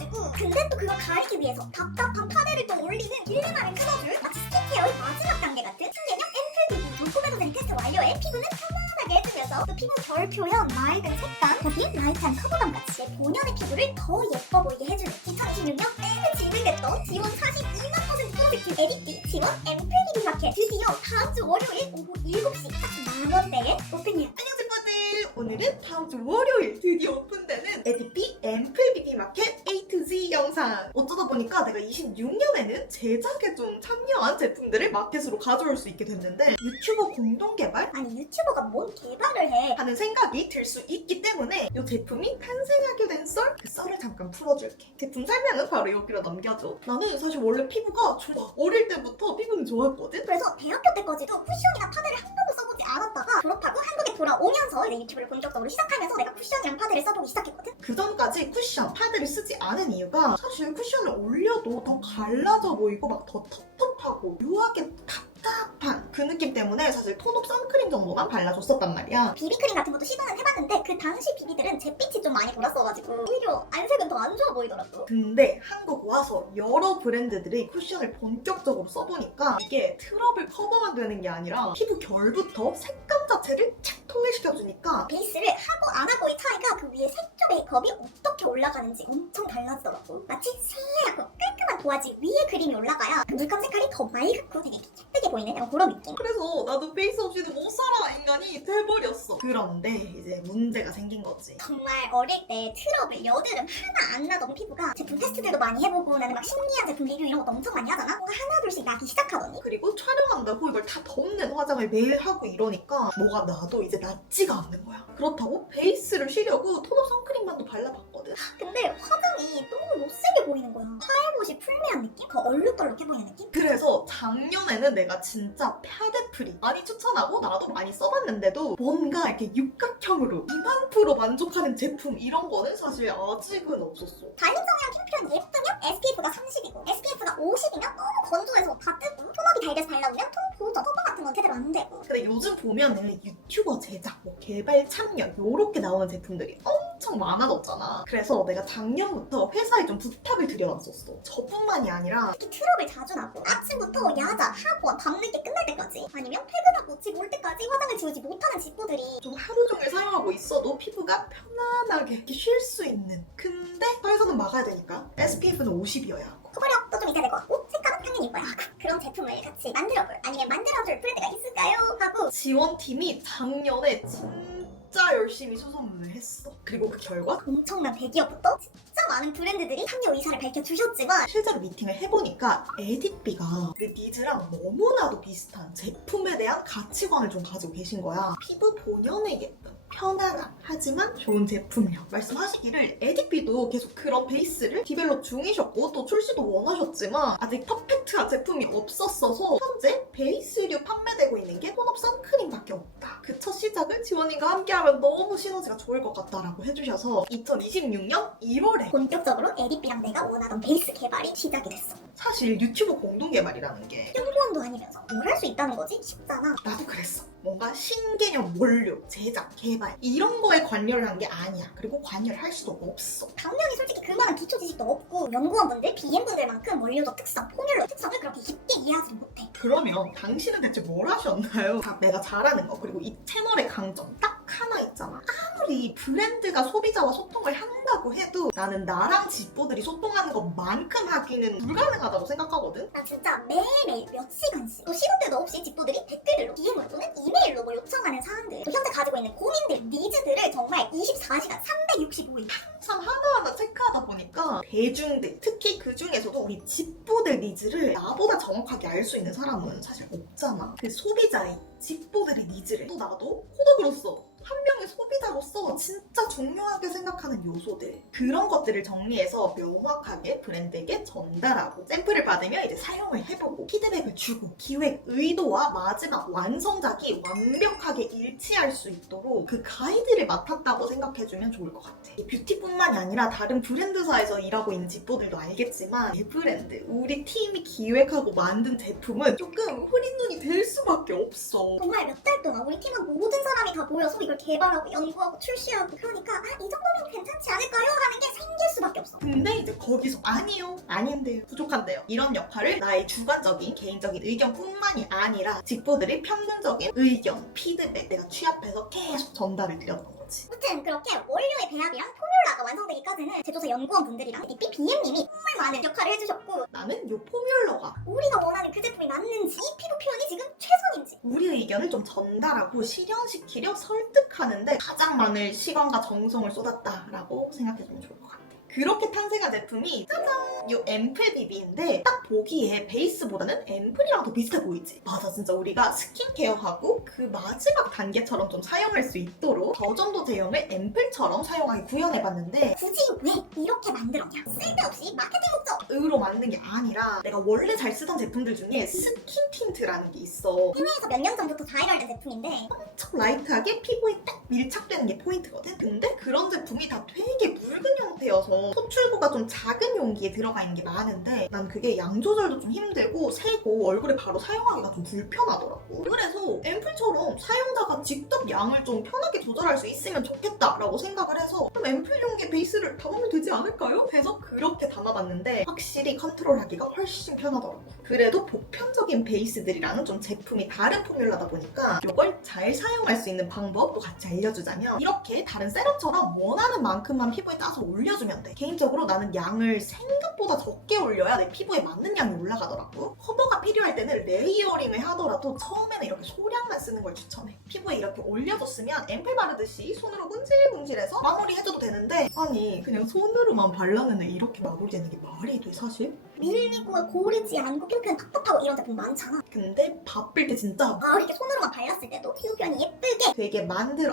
생겨가지고 근데 또 그걸 가리기 위해서 답답한 파데를 또 올리는 딜레마를 끊어줄 마치 스킨케어의 마지막 단계 같은 신개념 앰플 피부 조금에도 된 테스트 완료에 피부는 편안하게 해주면서 또 피부 결 표현, 맑은 색감, 거기에 라이트한 커버감 같이 내 본연의 피부를 더 예뻐 보이게 해주는 2026년 매일 진행됐던 지원 42만% 프로젝트 에디티 지원 앰플 비비 마켓 드디어 다음 주 월요일 오후 7시 딱 만원대에 오픈이야. 안녕 찐빠들! 오늘은 다음 주 월요일 드디어 오픈되는 에디피 앰플 비비 마켓 A to Z 영상. 어쩌다 보니까 내가 26년에는 제작에 좀 참여한 제품들을 마켓으로 가져올 수 있게 됐는데 유튜버 공동 개발? 아니 유튜버가 뭔 개발을 해. 하는 생각이 들 수 있기 때문에 이 제품이 탄생하게 된 썰? 그 썰을 잠깐 풀어줄게. 제품 설명은 바로 여기로 넘겨줘. 나는 사실 원래 피부가 좋아. 어릴 때부터 피부는 좋았거든? 그래서 대학교 때까지도 쿠션이나 파데를 한 번도 써보지 않았다가 졸업하고 한국에 돌아오면서 내 유튜브를 본격적으로 시작하면서 내가 쿠션이랑 파데를 써보기 시작했거든? 그 전까지 쿠션, 파데를 쓰지 않은 이유가 사실 쿠션을 올려도 더 갈라져 보이고 막 더 텁텁하고 묘하게 답답한 그 느낌 때문에 사실 톤업 선크림 정도만 발라줬었단 말이야. 비비크림 같은 것도 시도는 해봤는데 그 당시 비비들은 잿빛이 좀 많이 돌았어가지고 오히려 안색은 더 안 좋아 보이더라고. 근데 한국 와서 여러 브랜드들이 쿠션을 본격적으로 써보니까 이게 트러블 커버만 되는 게 아니라 피부 결부터 색감 자체를 착 통일시켜주니까 베이스를 하고 안 하고의 차이가 그 위에 색조 메이크업이 어떻게 올라가는지 엄청 달라지더라고. 마치 새하얗고 깔끔한 도화지 위에 그림이 올라가야 그 물감 색깔이 더 맑고 되게 예쁘게 보이는 약간 그런 느낌. 그래서 나도 베이스 없이는 못 살아 인간이 돼버렸어. 그런데 이제 문제가 생긴 거지. 정말 어릴 때 트러블, 여드름 하나 안 나던 피부가 제품 테스트들도 많이 해보고 나는 막 신기한 제품 리뷰 이런 것도 엄청 많이 하잖아? 뭔가 하나둘씩 나기 시작하더니 그리고 촬영한다고 이걸 다 덮는 화장을 매일 하고 이러니까 뭐가 나도 이제 낫지가 않는 거야. 그렇다고 베이스를 쉬려고 톤업 선크림만도 발라봤거든. 근데 화장이 너무 못쓰게 보이는 거야. 하얀옷이 풀메한 느낌? 더 얼룩덜룩해 보이는 느낌? 그래서 작년에는 내가 진짜 파데프리 많이 추천하고 나도 많이 써봤는데도 뭔가 이렇게 육각형으로 2만% 만족하는 제품 이런 거는 사실 아직은 없었어. 다이닝 성향 캠피언 예쁘면 SPF가 30이고 SPF가 50이면 너무 건조해서 다 뜨고 톤업이 달달해서 발라오면 톤 보정, 커버 같은 건 제대로 안 되고. 근데 요즘 보면은 유튜버 제작, 뭐 개발 참여 요렇게 나오는 제품들이 엄청 많아졌잖아. 그래서 내가 작년부터 회사에 좀 부탁을 드려놨었어. 저뿐만이 아니라 특히 트러블 자주 나고 아침부터 야자, 학원, 밤늦게 끝날 때까지 아니면 퇴근하고 집 올 때까지 화장을 지우지 못하는 집부들이 좀 하루 종일 사용하고 있어도 피부가 편안하게 이렇게 쉴 수 있는. 근데 사회에서는 막아야 되니까 SPF는 50이어야 하고 커버력도 좀 있어야 될 것 같고 색감은 당연히 이뻐야 하고 그런 제품을 같이 만들어볼 아니면 만들어줄 브랜드가 있을까요? 하고 지원팀이 작년에 진짜 열심히 수소문을 했어. 그리고 그 결과 엄청난 대기업부터 진짜 많은 브랜드들이 참여 의사를 밝혀주셨지만 실제로 미팅을 해보니까 에디피가 내 니즈랑 너무나도 비슷한 제품에 대한 가치관을 좀 가지고 계신 거야. 피부 본연의 예쁨, 편안함, 하지만 좋은 제품력 말씀하시기를 에디피도 계속 그런 베이스를 디벨롭 중이셨고 또 출시도 원하셨지만 아직 퍼펙트한 제품이 없었어서 현재 베이스류 판매되고 있는 게 톤업 선크림밖에 없다. 그 첫 시작을 지원님과 함께하면 너무 시너지가 좋을 것 같다라고 해주셔서 2026년 1월에 본격적으로 에디피랑 내가 원하던 베이스 개발이 시작이 됐어. 사실 유튜버 공동 개발이라는 게 연구원도 아니면서 뭘 할 수 있다는 거지? 쉽잖아. 나도 그랬어. 뭔가 신개념 원료, 제작, 개발 이런 거에 관여를 한 게 아니야. 그리고 관여를 할 수도 없어. 당연히 솔직히 그만한 기초 지식도 없고 연구원분들, BM분들만큼 원료적 특성, 포뮬러 특성을 그렇게 깊게 이해하지 못해. 그러면 당신은 대체 뭘 하셨나요? 내가 잘하는 거 그리고 이 채널의 강점 딱 하나 있잖아. 아무리 브랜드가 소비자와 소통을 한다고 해도 나는 나랑 집보들이 소통하는 것만큼 하기는 불가능하다고 생각하거든? 난 진짜 매일매일 몇 시간씩 또 시도 때도 없이 집도들이 댓글로 DM으로 또는 이메일로 뭐 요청하는 사항들 또 현재 가지고 있는 고민들, 니즈들을 정말 24시간 365일 참 하나하나 체크하다 보니까 대중들 특히 그 중에서도 우리 집보들 니즈를 나보다 정확하게 알 수 있는 사람은 사실 없잖아. 그 소비자의 집보들의 니즈를 또 나도 코덕으로서 한 명의 소비자로서 진짜 중요하게 생각하는 요소들 그런 것들을 정리해서 명확하게 브랜드에게 전달하고 샘플을 받으면 이제 사용을 해보고 피드백을 주고 기획 의도와 마지막 완성작이 완벽하게 일치할 수 있도록 그 가이드를 맡았다고 생각해주면 좋을 것 같아. 뷰티뿐만이 아니라 다른 브랜드사에서 일하고 있는 집보들도 알겠지만 내 브랜드, 우리 팀이 기획하고 만든 제품은 조금 흐린 눈이 될 수밖에 없어. 정말 몇 달 동안 우리 팀원 모든 사람이 다 모여서 이걸 개발하고 연구하고 출시하고 그러니까 이 정도면 괜찮지 않을까요? 하는 게 생길 수밖에 없어. 근데 이제 거기서 아니요, 아닌데요, 부족한데요, 이런 역할을 나의 주관적인 개인적인 의견뿐만이 아니라 직보들이 평균적인 의견, 피드백 내가 취합해서 계속 전달을 드렸던 거지. 아무튼 그렇게 원료의 배합이랑 포뮬라가 완성되기까지는 제조사 연구원 분들이랑 DP BM님이 정말 많은 역할을 해주셨고, 나는 요 포뮬러가 우리가 원하는 그 제품이 맞는지, 이 피부 표현이 지금 최선인지 우리의 의견을 좀 전달하고 실현시키려 설득하는데 가장 많은 시간과 정성을 쏟았다라고 생각해주면 좋을 것 같아. 그렇게 탄생한 제품이 짜잔! 요 앰플 비비인데 딱 보기에 베이스보다는 앰플이랑 더 비슷해 보이지? 맞아, 진짜 우리가 스킨케어하고 그 마지막 단계처럼 좀 사용할 수 있도록 저전도 제형을 앰플처럼 사용하게 구현해봤는데 굳이 왜 이렇게 만들었냐? 쓸데없이 마케팅 목적! 으로 만든 게 아니라 내가 원래 잘 쓰던 제품들 중에 스킨 틴트라는 게 있어. 해외에서 몇 년 전부터 바이럴된 제품인데 엄청 라이트하게 피부에 딱 밀착되는 게 포인트거든? 근데 그런 제품이 다 되게 묽은 형태여서 소출구가 좀 작은 용기에 들어가 있는 게 많은데 난 그게 양 조절도 좀 힘들고 세고 얼굴에 바로 사용하기가 좀 불편하더라고. 그래서 앰플처럼 사용자가 직접 양을 좀 편하게 조절할 수 있으면 좋겠다라고 생각을 해서 그럼 앰플 용기에 베이스를 담으면 되지 않을까요? 해서 그렇게 담아봤는데 확실히 컨트롤하기가 훨씬 편하더라고. 그래도 보편적인 베이스들이랑은 좀 제품이 다른 포뮬라다 보니까 이걸 잘 사용할 수 있는 방법도 같이 알려주자면 이렇게 다른 세럼처럼 원하는 만큼만 피부에 따서 올려주면 돼. 개인적으로 나는 양을 생각보다 적게 올려야 내 피부에 맞는 양이 올라가더라고. 커버가 필요할 때는 레이어링을 하더라도 처음에는 이렇게 소량만 쓰는 걸 추천해. 피부에 이렇게 올려줬으면 앰플 바르듯이 손으로 문질문질해서 마무리해줘도 되는데 아니 그냥 손으로만 발랐는데 이렇게 마무리되는 게 말이 돼 사실? 밀리고 고르지 않고 피부 표현 텁텁하고 이런 제품 많잖아. 근데 바쁠 때 진짜 이렇게 손으로만 발랐을 때도 피부 표현이 예쁘게 되게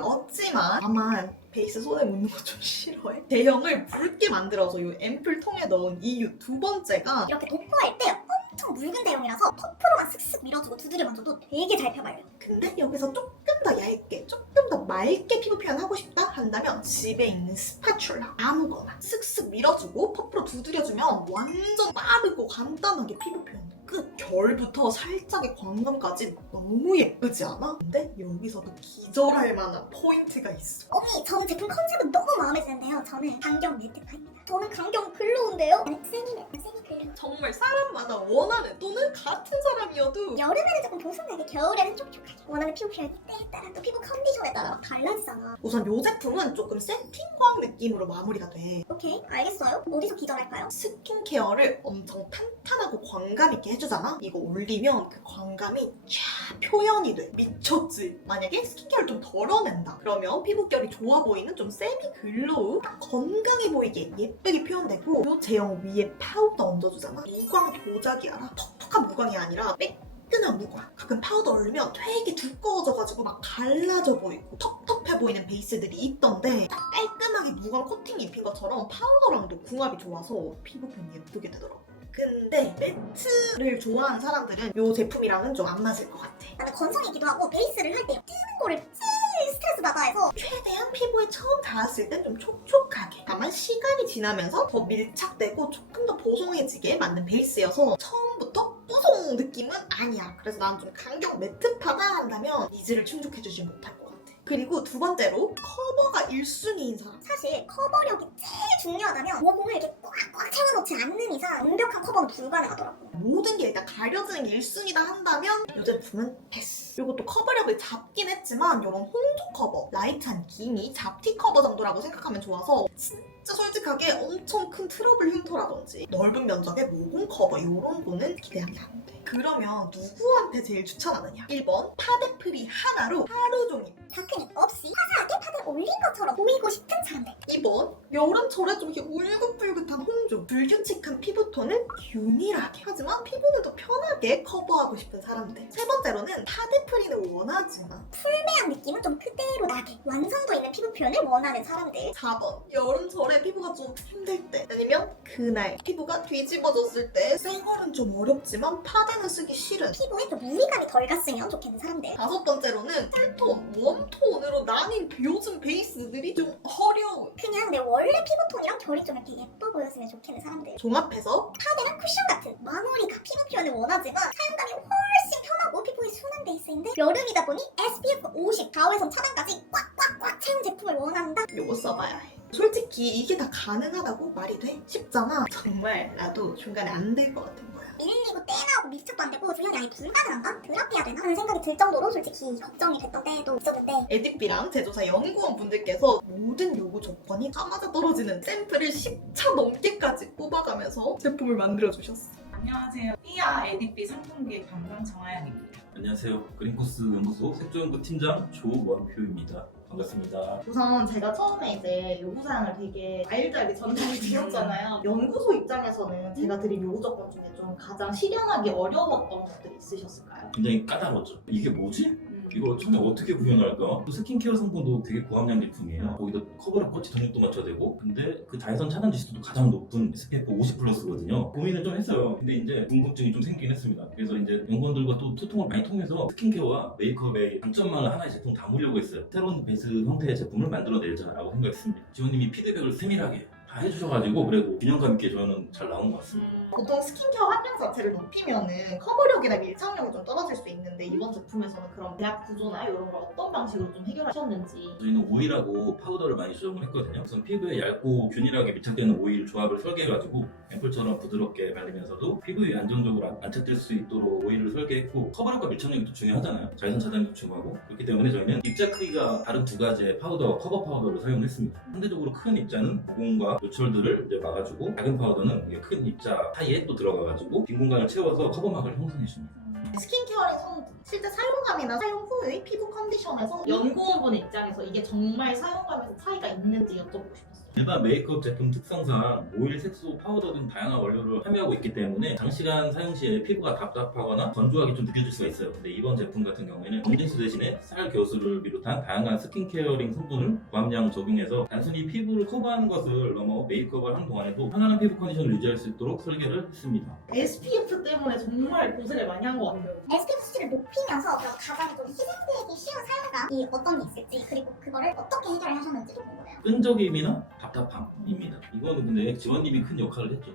만들었지만 다만 베이스 손에 묻는 거 좀 싫어해. 제형을 붉게 만들어서 이 앰플 통에 넣은 이유 두 번째가 이렇게 도포할 때 엄청 묽은 대용이라서 퍼프로만 슥슥 밀어주고 두드려 만져도 되게 잘 펴발려요. 근데 여기서 조금 더 얇게, 조금 더 맑게 피부 표현하고 싶다 한다면 집에 있는 스파츌라 아무거나 슥슥 밀어주고 퍼프로 두드려주면 완전 빠르고 간단하게 피부 표현 끝! 결부터 살짝의 광감까지 너무 예쁘지 않아? 근데 여기서도 기절할 만한 포인트가 있어. 언니, 저는 제품 컨셉은 너무 마음에 드는데요. 저는 강경 매트파입니다. 저는 강경 글로우인데요. 세미 글로우. 정말 사람마다 원하는 또는 같은 사람이어도 여름에는 조금 보송하게, 겨울에는 촉촉하게. 원하는 피부 표현이 때에 따라 또 피부 컨디션에 따라 막 달라지잖아. 우선 이 제품은 조금 세팅광 느낌으로 마무리가 돼. 오케이, 알겠어요. 어디서 기절할까요? 스킨케어를 엄청 탄탄하고 광감 있게 해주잖아? 이거 올리면 그 광감이 쫙 표현이 돼. 미쳤지? 만약에 스킨케어를 좀 덜어낸다. 그러면 피부결이 좋아 보이는 좀 세미 글로우, 건강해 보이게 예쁘게 표현되고 이 제형 위에 파우더 얹어주잖아? 무광 도자기 알아? 퍽퍽한 무광이 아니라 매끈한 무광. 가끔 파우더 올리면 되게 두꺼워져가지고 막 갈라져 보이고 텁텁해 보이는 베이스들이 있던데 딱 깔끔하게 무광 코팅 입힌 것처럼 파우더랑도 궁합이 좋아서 피부 표현이 예쁘게 되더라고. 근데 매트를 좋아하는 사람들은 이 제품이랑은 좀 안 맞을 것 같아. 나는 건성이기도 하고 베이스를 할 때 뜨는 거를 제일 스트레스 받아 해서 최대한 피부에 처음 닿았을 땐 좀 촉촉하게, 다만 시간이 지나면서 더 밀착되고 조금 더 보송해지게 만든 베이스여서 처음부터 뽀송 느낌은 아니야. 그래서 나는 좀 강경 매트파다 한다면 니즈를 충족해주지 못할 것 같아. 그리고 두 번째로 커버가 1순위인 사람. 사실 커버력이 제일 중요하다면 모공을 이렇게 꽉꽉 채워놓지 않는 이상 완벽한 커버는 불가능하더라고. 모든 게 일단 가려지는 게 1순위다 한다면 이 제품은 패스. 이것도 커버력을 잡긴 했지만 이런 홍조 커버, 라이트한 기미, 잡티 커버 정도라고 생각하면 좋아서 진짜 솔직하게 엄청 큰 트러블 흉터라든지 넓은 면적의 모공 커버 이런 거는 기대하면 안 돼. 그러면 누구한테 제일 추천하느냐? 1번 파데프리 하나로 하루 종일. 다크닉 없이 화사하게 파데 올린 것처럼 보이고 싶은 사람들. 2번 여름철에 좀 이렇게 울긋불긋한 홍조. 불규칙한 피부톤을 균일하게 하지만 피부는 더 편하게 커버하고 싶은 사람들. 세 번째로는 파데프리는 원하지만 풀메한 느낌은 좀 그대로 나게 완성도 있는 피부 표현을 원하는 사람들. 4번 여름철에 피부가 좀 힘들 때 아니면 그날 피부가 뒤집어졌을 때 생활은 좀 어렵지만 파데는 쓰기 싫은. 피부에 좀 무리감이 덜 갔으면 좋겠는 사람들. 5번째로는 쿨톤, 웜톤으로 나뉜 요즘 베이스들이 좀 어려운. 그냥 내 원래 피부톤이랑 결이 좀 이렇게 예뻐 보였으면 좋겠는 사람들. 종합해서 파데랑 쿠션 같은 마무리가 피부 표현을 원하지만 사용감이 훨씬 편하고 피부에 순한 베이스인데 여름이다 보니 SPF 50 4호에선 차단까지 꽉꽉꽉 채운 제품을 원한다? 요거 써봐야 해. 솔직히 이게 다 가능하다고 말이 돼? 쉽잖아. 정말 나도 중간에 안 될 것 같은 거야. 밀리고 떼나오고 밀착도 안 되고 조현이 아예 불가능한가? 드랍해야 되나? 하는 생각이 들 정도로 솔직히 걱정이 됐던 때도 있었는데 에디피랑 제조사 연구원 분들께서 모든 요구 조건이 다 맞아 떨어지는 샘플을 10차 넘게까지 뽑아가면서 제품을 만들어주셨어. 안녕하세요. 삐아 에디피 상품기획 담당 정하연입니다. 안녕하세요. 그린코스 연구소 색조연구 팀장 조원표입니다. 반갑습니다. 우선 제가 처음에 이제 요구사항을 되게 알짜게 전달을 드렸잖아요. 연구소 입장에서는 제가 드린 요구 조건 중에 좀 가장 실현하기 어려웠던 것들이 있으셨을까요? 굉장히 까다로웠죠. 이게 뭐지? 이거 처음에 어떻게 구현할까? 또 스킨케어 성분도 되게 고함량 제품이에요. 거기다 커버력 거치 등록도 맞춰야 되고 근데 그 자외선 차단 지수도 가장 높은 SPF 50 플러스거든요. 고민을 좀 했어요. 근데 이제 궁금증이 좀 생기긴 했습니다. 그래서 이제 연구원들과 또 소통을 많이 통해서 스킨케어와 메이크업의 장점만을 하나의 제품 담으려고 했어요. 새로운 베이스 형태의 제품을 만들어내자라고 생각했습니다. 지원님이 피드백을 세밀하게 다 해주셔가지고 그래도 균형감 있게 저는 잘 나온 것 같습니다. 보통 스킨케어 함량 자체를 높이면은 커버력이나 밀착력이 좀 떨어질 수 있는데 이번 제품에서는 그런 대학 구조나 이런 걸 어떤 방식으로 좀 해결하셨는지. 저희는 오일하고 파우더를 많이 수정을 했거든요. 우선 피부에 얇고 균일하게 밀착되는 오일 조합을 설계해가지고 앰플처럼 부드럽게 발리면서도 피부에 안정적으로 안착될 수 있도록 오일을 설계했고 커버력과 밀착력이 또 중요하잖아요. 자외선 차단도 중요하고 그렇기 때문에 저희는 입자 크기가 다른 두 가지의 파우더, 커버 파우더를 사용했습니다. 상대적으로 큰 입자는 모공과 노출들을 이제 막아주고 작은 파우더는 이게 큰 입자 사이에 또 들어가가지고 빈 공간을 채워서 커버막을 형성해줍니다. 스킨케어의 성분, 실제 사용감이나 사용 후의 피부 컨디션에서 연구원분 입장에서 이게 정말 사용감에서 차이가 있는지 여쭤보고 싶었어요. 일반 메이크업 제품 특성상 오일, 색소, 파우더 등 다양한 원료를 함유하고 있기 때문에 장시간 사용 시에 피부가 답답하거나 건조하게 좀 느껴질 수가 있어요. 근데 이번 제품 같은 경우에는 검진수 대신에 쌀 교수를 비롯한 다양한 스킨케어링 성분을 고함량 적용해서 단순히 피부를 커버하는 것을 넘어 메이크업을 하는 동안에도 편안한 피부 컨디션을 유지할 수 있도록 설계를 했습니다. SPF 때문에 정말 고생을 많이 한 것 같아요. SPF 수치를 높이면서 그럼 가장 좀 희생되기 쉬운 사용감이 어떤 게 있을지 그리고 그거를 어떻게 해결을 하셨는지도 궁금해요. 끈적임이나 답답함입니다. 이거는 근데 지원님이 큰 역할을 했죠.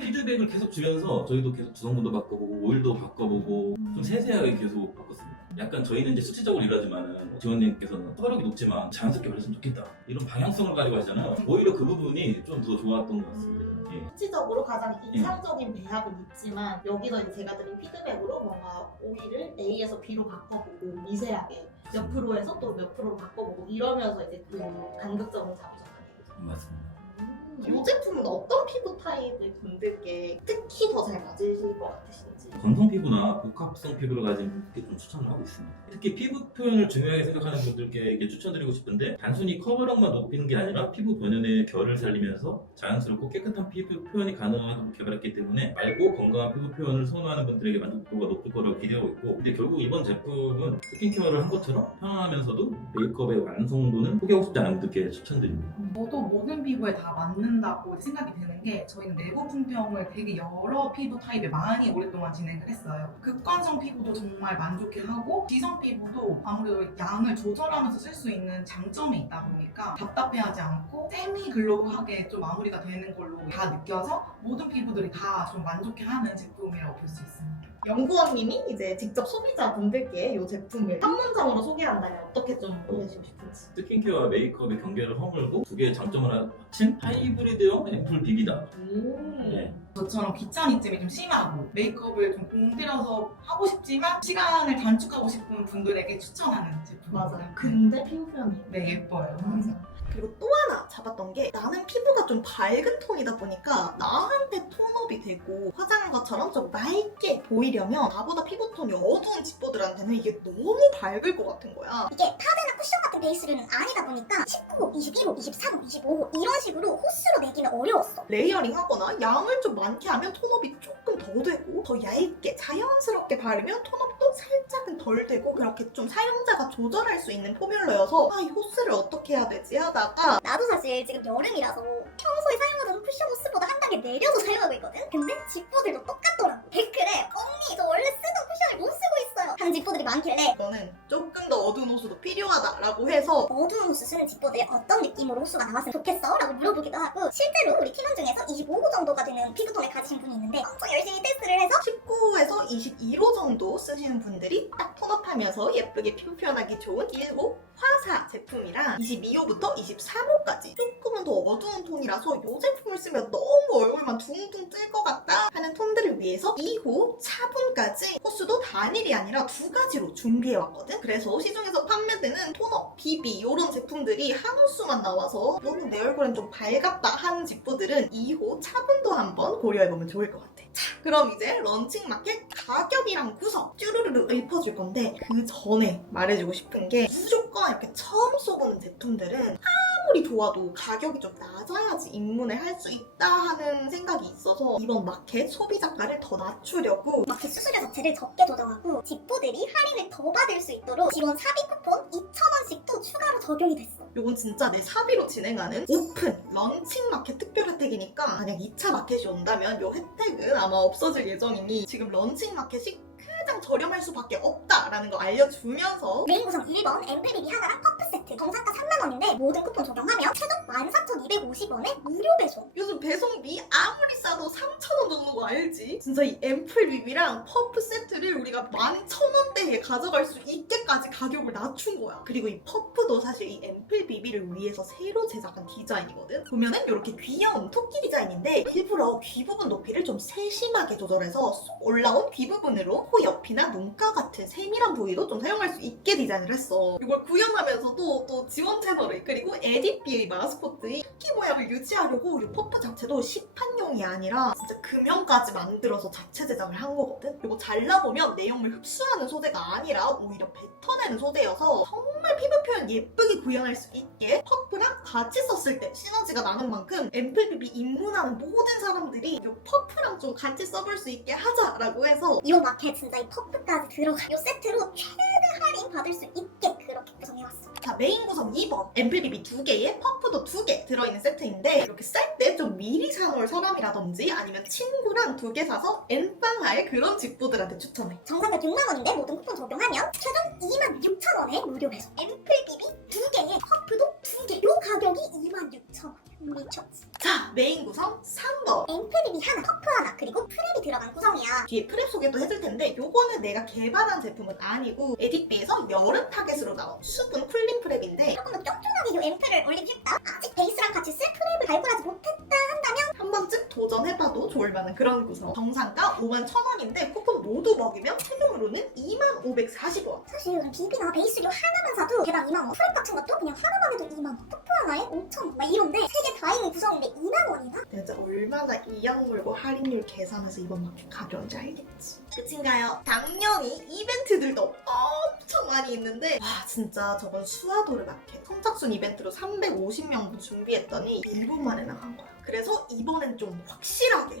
피드백을 계속 주면서 저희도 계속 구성분도 바꿔보고 오일도 바꿔보고 좀 세세하게 계속 바꿨습니다. 약간 저희는 이제 수치적으로 일하지만은 지원님께서는 커버력이 높지만 자연스럽게 발렸으면 좋겠다 이런 방향성을 가지고 하시잖아요. 오히려 그 부분이 좀 더 좋았던 것 같습니다. 예. 수치적으로 가장 이상적인 배합은 있지만 여기서 이제 제가 드린 피드백으로 뭔가 오일을 A에서 B로 바꿔보고 미세하게 몇 프로에서 또 몇 프로로 바꿔보고 이러면서 이제 그 간극점을 잡으셨다는 얘기죠. 맞습니다. 이 제품은 어떤 피부 타입의 분들께 특히 더 잘 맞으실 것 같으신지. 건성 피부나 복합성 피부를 가진 분들께 좀 추천을 하고 있습니다. 특히 피부 표현을 중요하게 생각하는 분들께 이게 추천드리고 싶은데 단순히 커버력만 높이는 게 아니라 피부 본연의 결을 살리면서 자연스럽고 깨끗한 피부 표현이 가능하도록 개발했기 때문에 맑고 건강한 피부 표현을 선호하는 분들에게 만족도가 높을 거라고 기대하고 있고 근데 결국 이번 제품은 스킨케어를 한 것처럼 편안하면서도 메이크업의 완성도는 포기하고 싶지 않은 분들께 추천드립니다. 저도 모든 피부에 다 맞는다고 생각이 드는 게 저희는 내부 품평을 되게 여러 피부 타입에 많이 오랫동안 진행을 했어요. 극건성 피부도 정말 만족해하고 지성 피부도 아무래도 양을 조절하면서 쓸 수 있는 장점이 있다 보니까 답답해하지 않고 세미 글로우하게 좀 마무리가 되는 걸로 다 느껴서 모든 피부들이 다 좀 만족해하는 제품이라고 볼 수 있습니다. 연구원님이 이제 직접 소비자분들께 이 제품을 한 문장으로 소개한다면 어떻게 좀 보내주고 싶은지. 스킨케어와 메이크업의 경계를 허물고 두 개의 장점을 합친 하이브리드형 앰플 비비다. 네. 저처럼 귀차니즘이 좀 심하고 메이크업을 좀 공들여서 하고 싶지만 시간을 단축하고 싶은 분들에게 추천하는 제품입니다. 맞아요. 근데 피부 표현이 네, 예뻐요. 그리고 또 하나 잡았던 게 나는 피부가 좀 밝은 톤이다 보니까 나한테 톤업이 되고 화장한 것처럼 좀 맑게 보이려면 나보다 피부톤이 어두운 집보들한테는 이게 너무 밝을 것 같은 거야. 이게 파데나 쿠션 같은 베이스류는 아니다 보니까 19호, 21호, 23호, 25호 이런 식으로 호수로 내기는 어려웠어. 레이어링 하거나 양을 좀 많게 하면 톤업이 조금 더 되고 더 얇게 자연스럽게 바르면 톤업도 살짝은 덜 되고 그렇게 좀 사용자가 조절할 수 있는 포뮬러여서 이 호스를 어떻게 해야 되지 하다가 나도 사실 지금 여름이라서 평소에 사용하던 쿠션 호스보다 한 단계 내려서 사용하고 있거든? 근데 집보들도 똑같더라고. 댓글에 언니 저 원래 쓰던 쿠션을 못 쓰고 있어요 한 집보들이 많길래 이거는 조금 더 어두운 호수도 필요하다라고 해서 어두운 호수 쓰는 집보들 어떤 느낌으로 호수가 나왔으면 좋겠어? 라고 물어보기도 하고 실제로 우리 팀원 중에서 25호 정도가 되는 피부톤을 가지신 분이 있는데 엄청 열심히 테스트를 해서 19호에서 21호 정도 쓰시는 분들이 딱 톤업하면서 예쁘게 피부 표현하기 좋은 1호 화사 제품이랑 22호부터 23호까지 조금은 더 어두운 톤이라서 이 제품을 쓰면 너무 얼굴만 둥둥 뜰 것 같다 하는 톤들을 위해서 2호 차분까지 호수도 단일이 아니라 두 가지로 준비해왔거든. 그래서 시중에서 판매되는 토너, 비비 이런 제품들이 한 호수만 나와서 너무 내 얼굴은 좀 밝았다 하는 집보들은 2호 차분도 한번 고려해보면 좋을 것 같아. 자, 그럼 이제 런칭 마켓 가격이랑 구성 쭈루루루 읊어줄 건데 그 전에 말해주고 싶은 게 무조건 이렇게 처음 써보는 제품들은 아무리 좋아도 가격이 좀 낮아야지 입문을 할 수 있다 하는 생각이 있어서 이번 마켓 소비자가를 더 낮추려고 마켓 수수료 자체를 적게 조정하고 집보들이 할인을 더 받을 수 있도록 지원 사비 쿠폰 2,000원씩 또 추가로 적용이 됐어. 요건 진짜 내 사비로 진행하는 오픈 런칭 마켓 특별 혜택이니까 만약 2차 마켓이 온다면 요 혜택은 아마 없어질 예정이니 지금 런칭 마켓이 가장 저렴할 수밖에 없다라는 거 알려주면서 메인 구성 1번 앰플비비 하나랑 퍼프 세트 정상가 3만원인데 모든 쿠폰 적용하면 최종 14,250원에 무료 배송. 요즘 배송비 아무리 싸도 3,000원 넘는 거 알지? 진짜 이 앰플 비비랑 퍼프 세트를 우리가 11,000원대에 가져갈 수 있게까지 가격을 낮춘 거야. 그리고 이 퍼프도 사실 이 앰플 비비를 위해서 새로 제작한 디자인이거든? 보면은 이렇게 귀여운 토끼 디자인인데 일부러 귀 부분 높이를 좀 세심하게 조절해서 쏙 올라온 귀 부분으로 코 옆이나 눈가 같은 세밀한 부위도 좀 사용할 수 있게 디자인을 했어. 이걸 구현하면서도 또 지원 채널을 그리고 에디비의 마스코트의 토끼 모양을 유지하려고 이 퍼프 자체도 시판용이 아니라 진짜 금형까지 만들어서 자체 제작을 한 거거든. 이거 잘라보면 내용물 흡수하는 소재가 아니라 오히려 뱉어내는 소재여서 정말 피부 표현 예쁘게 구현할 수 있게 퍼프랑 같이 썼을 때 시너지가 나는 만큼 앰플비비 입문하는 모든 사람들이 이 퍼프랑 좀 같이 써볼 수 있게 하자라고 해서 이번 마켓 진짜 이 퍼프까지 들어가 이 세트로 최대 할인 받을 수 있게 그렇게 구성해왔어. 자, 메인 구성 2번 앰플비비 2개에 퍼프도 2개 들어있는 세트인데 이렇게 쌀 때 좀 미리 사놓을 사람이라든지 아니면 친구랑 2개 사서 엠빵할 그런 집부들한테 추천해. 정상가 6만원인데 모든 쿠폰 적용하면 최종 26,000원에 무료 배송. 앰플비비 2개에 퍼프도 2개. 요 가격이 26,000원. 미쳤지. 자, 메인 구성 3번 앰플비비 하나, 퍼프 하나, 그리고 프랩이 들어간 구성이야. 뒤에 프랩 소개도 해줄 텐데 요거는 내가 개발한 제품은 아니고 에디비에서 여름 타겟으로 나온 수분 쿨링 프랩인데 조금 더 쫀쫀하게 요 앰플을 올리고 싶다. 아직 베이스랑 같이 쓸 프랩을 발굴하지 못했다 한다면 한 번쯤 도전해봐도 좋을 만한 그런 구성. 정상가 51,000원인데 쿠폰 모두 먹이면 최종으로는 25,400원. 사실 요즘 비비나 베이스료 하나만 사도 개당 2만원, 프랩 같은 것도 그냥 하나만 해도 2만원, 퍼프 하나에 5,000원 막 이런데 세 개 다 있는 구성인데 2만원이나? 내가 얼마나 이 약물고 할인율 계산해서 이번 마켓 가져온지 알겠지. 끝인가요? 당연히 이벤트들도 엄청 많이 있는데 와 진짜 저번 수아도르 마켓 선착순 이벤트로 350명분 준비했더니 1분 만에 나간 거야. 그래서 이번엔 좀 확실하게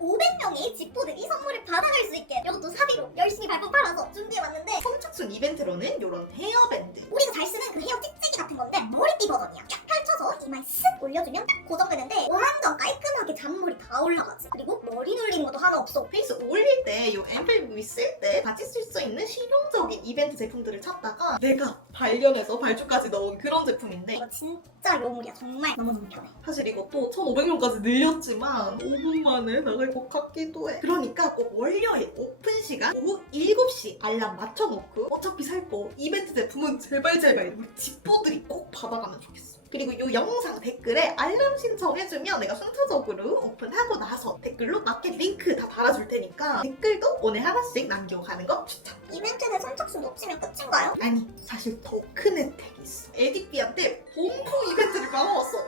1,500명의 집보들이 선물을 받아갈 수 있게 이것도 사비로 열심히 발품 팔아서 준비해봤는데 선착순 이벤트로는 이런 헤어밴드 우리가 잘 쓰는 그 헤어 찍찍이 같은 건데 머리띠 버전이야. 쫙 펼쳐서 이마에 쓱 올려주면 딱 고정되는데 완전 깔끔하게 잔머리 다 올라가지. 그리고 머리 눌리는 것도 하나 없어. 페이스 올릴 때 이 앰플비비 쓸 때 같이 쓸 수 있는 실용적인 이벤트 제품들을 찾다가 내가 발견해서 발주까지 넣은 그런 제품인데 이거 진짜 요물이야. 정말 너무너무 편해. 사실 이것도 1,500명까지 늘렸지만 5분 만에 나갈 것 같기도 해. 그러니까 꼭 월요일 오픈 시간 오후 7시 알람 맞춰놓고 어차피 살 거 이벤트 제품은 제발 우리 집보들이 꼭 받아가면 좋겠어. 그리고 이 영상 댓글에 알람 신청해주면 내가 순차적으로 오픈하고 나서 댓글로 마켓 링크 다 달아줄 테니까 댓글도 오늘 하나씩 남겨가는 거 추천. 이벤트는 선착순 놓치면 끝인가요? 아니 사실 더 큰 혜택이 있어. 에디비한테 봉풍 이벤트를 까먹었어.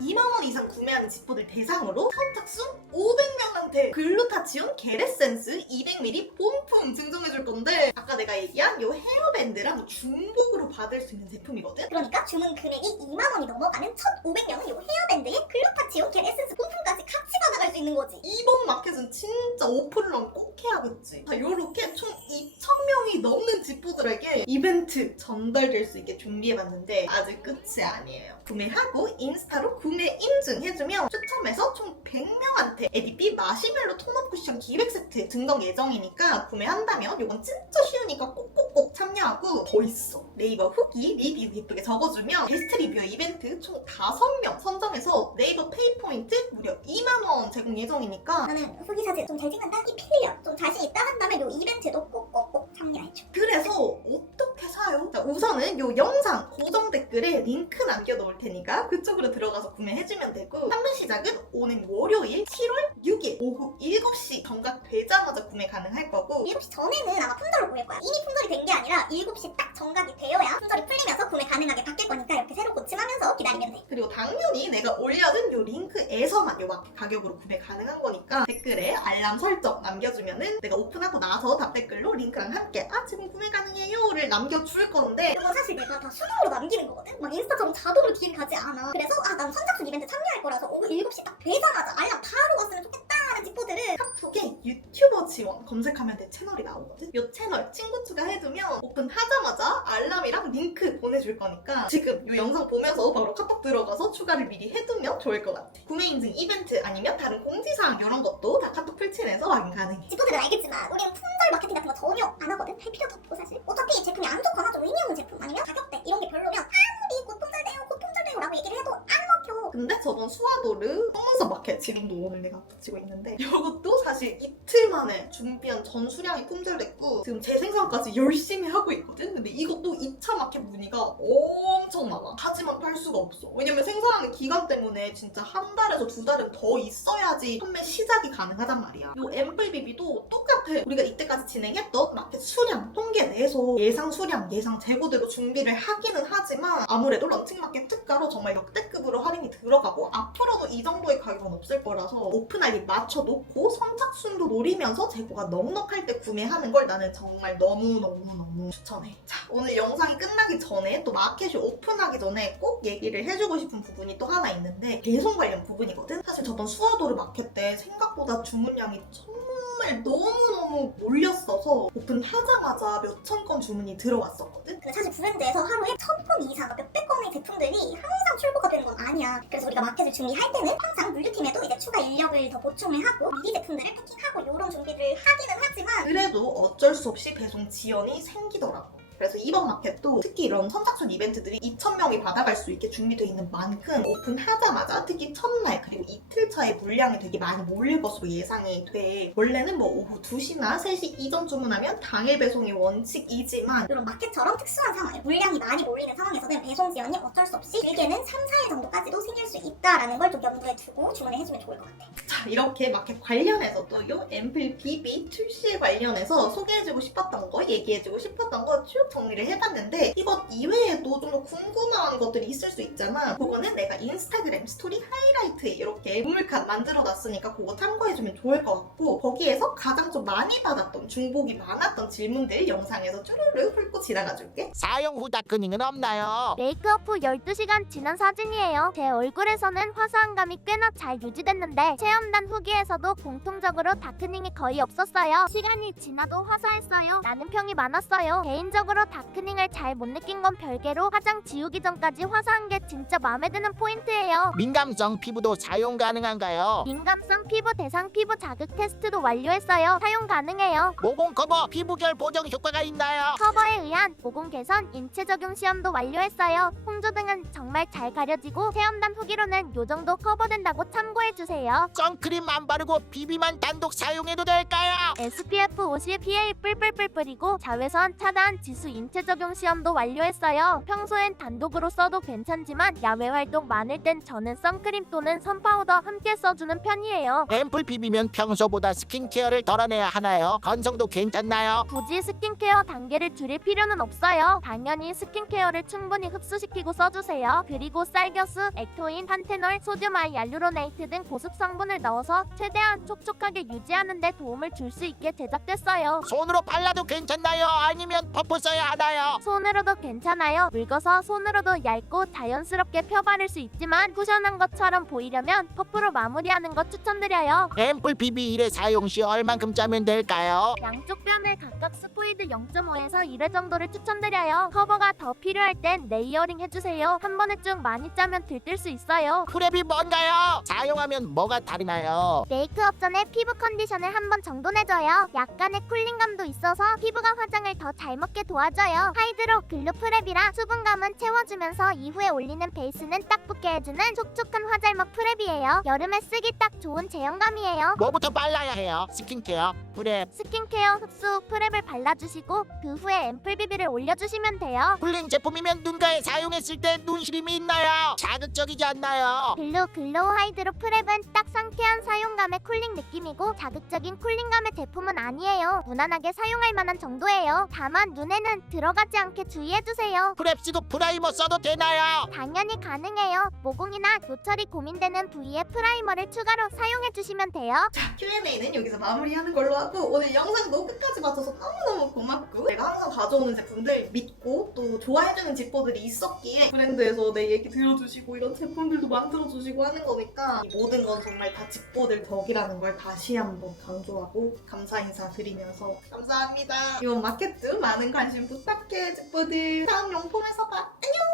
2만원 이상 구매하는 집보들 대상으로 선착순 500명한테 글루타치온 게레센스 200ml 본품 증정해줄 건데 아까 내가 얘기한 요 헤어밴드랑 중복으로 받을 수 있는 제품이거든? 그러니까 주문 금액이 2만원이 넘어가는 1,500명은 요 헤어밴드에 글루타치온 겔 에센스 본품까지 같이 받아갈 수 수 있는 거지. 이번 마켓은 진짜 오픈런 꼭 해야겠지. 자, 요렇게 총 2,000명이 넘는 지포들에게 이벤트 전달될 수 있게 준비해봤는데 아직 끝이 아니에요. 구매하고 인스타로 구매 인증해주면 추첨해서 총 100명한테 에디피 마시멜로 톤업 쿠션 기획 세트 증정 예정이니까 구매한다면 이건 진짜 쉬우니까 꼭꼭꼭 참여하고 더 있어. 네이버 후기 리뷰 예쁘게 적어주면 게스트 리뷰 이벤트 총 5명 선정해서 네이버 페이포인트 무려 2만원 제공 예정이니까 나는 후기 사진 좀 잘 찍는다? 이 필력 좀 자신 있다 한다면 요 이벤트도 꼭꼭꼭 참여해줘. 그래서 어떻게 사요? 자, 우선은 요 영상 고정 댓글에 링크 남겨놓을 테니까 그쪽으로 들어가서 구매해주면 되고 판매 시작은 오는 월요일 7월 6일 오후 7시 정각되자마자 구매 가능할 거고 7시 전에는 아마 품절로 보일 거야. 이미 품절이 된 게 아니라 7시 딱 정각이 되어야 품절이 풀리면서 구매 가능하게 바뀔 거니까 이렇게 새로 고침하면서 기다리면 돼. 그리고 당연히 내가 올려둔 요 링크에서만 요 마켓 가격으로 구매 가능한 거니까 댓글에 알람 설정 남겨주면은 내가 오픈하고 나서 답댓글로 링크랑 함께 지금 구매 가능해요를 남겨줄 건데 이건 사실 내가 다 수동으로 남기는 거거든? 막 인스타처럼 자동으로 DM 가지 않아. 그래서 난 선착순 이벤트 참여할 거라서 오후 7시 딱 되자마자 알람 바로 왔으면 좋겠다 하는 지포들은 카톡에 유튜버 지원 검색하면 내 채널이 나오거든? 요 채널 친구 추가해두면 오픈하자마자 알람이랑 링크 보내줄 거니까 지금 요 영상 보면서 바로 카톡 들어가서 추가를 미리 해두면 좋을 것 같아. 구매 인증 이벤트 아니면 다른 공지사항 이런 것도 다 카톡 풀칠해서 확인 가능해. 지포들은 알겠지만 우리는 품절 마케팅 같은 거 전혀 안 하거든? 할 필요도 없고 사실. 어차피 제품이 안 좋거나 좀 의미 없는 제품 아니면 가격대 이런 게 별로면 아무리 곧 품절돼요 곧 품절돼요 라고 얘기를 해도 안 먹혀. 근데 저번 수아도르 속눈썹 마켓 지금도 오늘 내가 붙이고 있는데 이것도 사실 이틀 만에 준비한 전 수량이 품절됐고 지금 재생산까지 열심히 하고 있거든? 근데 이것도 2차 마켓 문의가 엄청 많아. 하지만 팔 수가 없어. 왜냐면 생산하는 기간 때문에 진짜 한 달에서 2달은 더 있어야지 판매 시작이 가능하단 말이야. 요 앰플 비비도 똑같아. 우리가 이때까지 진행했던 마켓 수량 통계 내에서 예상 수량, 예상 재고대로 준비를 하기는 하지만 아무래도 런칭 마켓 특가로 정말 역대급으로 할인이 들어가고 앞으로도 이 정도의 가격은 없을 거라서 오픈 알리 맞춰놓고 선착순도 노리면서 재고가 넉넉할 때 구매하는 걸 나는 정말 너무너무 추천해. 자, 오늘 영상이 끝나기 전에 또 마켓이 오픈하기 전에 꼭 얘기를 해주고 싶은 부분이 또 하나 있는데 배송 관련 부분이거든? 사실 저번 수아도르 마켓 때 생각보다 주문량이 정말 너무너무 몰렸어서 오픈하자마자 몇천 건 주문이 들어왔었거든? 근데 사실 브랜드에서 하루에 1000건 이상 몇백 건의 제품들이 항상 출고가 되는 건 아니야. 그래서 우리가 마켓을 준비할 때는 항상 물류팀에도 이제 추가 인력을 더 보충을 하고 미리 제품들을 패킹하고 이런 준비를 하기는 하지만 그래도 어쩔 수 없이 배송 지연이 생기더라고. 그래서 이번 마켓도 특히 이런 선착순 이벤트들이 2,000명이 받아갈 수 있게 준비되어 있는 만큼 오픈하자마자 특히 첫날 그리고 이틀 차에 물량이 되게 많이 몰릴 것으로 예상이 돼. 원래는 뭐 오후 2시나 3시 이전 주문하면 당일 배송이 원칙이지만 이런 마켓처럼 특수한 상황에 물량이 많이 몰리는 상황에서는 배송 지연이 어쩔 수 없이 길게는 3-4일 정도까지도 생길 수 있다라는 걸 좀 염두에 두고 주문을 해주면 좋을 것 같아. 자, 이렇게 마켓 관련해서도 요 앰플 비비 출시에 관련해서 소개해주고 싶었던 거, 얘기해주고 싶었던 거 쭉 정리를 해봤는데 이것 이외에도 좀 더 궁금한 것들이 있을 수 있잖아. 그거는 내가 인스타그램 스토리 하이라이트에 이렇게 우물칸 만들어놨으니까 그거 참고해주면 좋을 것 같고 거기에서 가장 좀 많이 받았던 중복이 많았던 질문들 영상에서 쭈루루 훑고 지나가줄게. 사용 후 다크닝은 없나요? 메이크업 후 12시간 지난 사진이에요. 제 얼굴에서는 화사한 감이 꽤나 잘 유지됐는데 체험단 후기에서도 공통적으로 다크닝이 거의 없었어요. 시간이 지나도 화사했어요. 라는 평이 많았어요. 개인적으로 다크닝을 잘 못 느낀 건 별개로 화장 지우기 전까지 화사한 게 진짜 마음에 드는 포인트예요. 민감성 피부도 사용 가능한가요? 민감성 피부 대상 피부 자극 테스트도 완료했어요. 사용 가능해요. 모공 커버 피부결 보정 효과가 있나요? 커버에 의한 모공 개선, 인체 적용 시험도 완료했어요. 홍조 등은 정말 잘 가려지고 체험단 후기로는 요 정도 커버된다고 참고해주세요. 선크림 안 바르고 비비만 단독 사용해도 될까요? SPF 50 PA 뿔뿔뿔뿔이고 자외선 차단 지수 인체 적용 시험도 완료했어요. 평소엔 단독으로 써도 괜찮지만 야외 활동 많을 땐 저는 선크림 또는 선파우더 함께 써주는 편이에요. 앰플 비비면 평소보다 스킨케어를 덜어내야 하나요? 건성도 괜찮나요? 굳이 스킨케어 단계를 줄일 필요는 없어요. 당연히 스킨케어를 충분히 흡수시키고 써주세요. 그리고 쌀겨수, 액토인, 판테놀, 소듐 아이알루로네이트 등 보습 성분을 넣어 넣어서 최대한 촉촉하게 유지하는 데 도움을 줄 수 있게 제작됐어요. 손으로 발라도 괜찮나요? 아니면 퍼프 써야 하나요? 손으로도 괜찮아요. 묽어서 손으로도 얇고 자연스럽게 펴바를 수 있지만 쿠션한 것처럼 보이려면 퍼프로 마무리하는 것 추천드려요. 앰플 BB1의 사용 시 얼만큼 짜면 될까요? 양쪽 변에 각각 스포이드 0.5에서 1회 정도를 추천드려요. 커버가 더 필요할 땐 레이어링 해주세요. 한 번에 쭉 많이 짜면 들뜰 수 있어요. 프랩이 뭔가요? 사용하면 뭐가 다르나요? 메이크업 전에 피부 컨디션을 한 번 정돈해줘요. 약간의 쿨링감도 있어서 피부가 화장을 더 잘 먹게 도와줘요. 하이드로 글루 프랩이라 수분감은 채워주면서 이후에 올리는 베이스는 딱 붙게 해주는 촉촉한 화잘먹 프랩이에요. 여름에 쓰기 딱 좋은 제형감이에요. 뭐부터 발라야 해요? 스킨케어, 프랩, 스킨케어 흡수 후 프랩을 발라주시고 그 후에 앰플 비비를 올려주시면 돼요. 쿨링 제품이면 눈가에 사용했을 때 눈시림이 있나요? 자극적이지 않나요? 글로우 하이드로 프랩은 딱 상쾌한 사용감의 쿨링 느낌이고 자극적인 쿨링감의 제품은 아니에요. 무난하게 사용할 만한 정도예요. 다만 눈에는 들어가지 않게 주의해주세요. 프랩 쓰고 프라이머 써도 되나요? 당연히 가능해요. 모공이나 노철이 고민되는 부위에 프라이머를 추가로 사용해주시면 돼요. Q&A는 여기서 마무리하는 걸로 하고 오늘 영상도 끝까지 봐줘서 너무너무 고맙고 내가 항상 가져오는 제품들 믿고 또 좋아해주는 집보들이 있었기에 브랜드에서 내 얘기 들어주시고 이런 제품들도 만들어주시고 하는 거니까 이 모든 건 정말 다 집보들 덕이라는 걸 다시 한번 강조하고 감사 인사 드리면서 감사합니다. 이번 마켓도 많은 관심 부탁해 집보들. 다음 용품에서 봐. 안녕.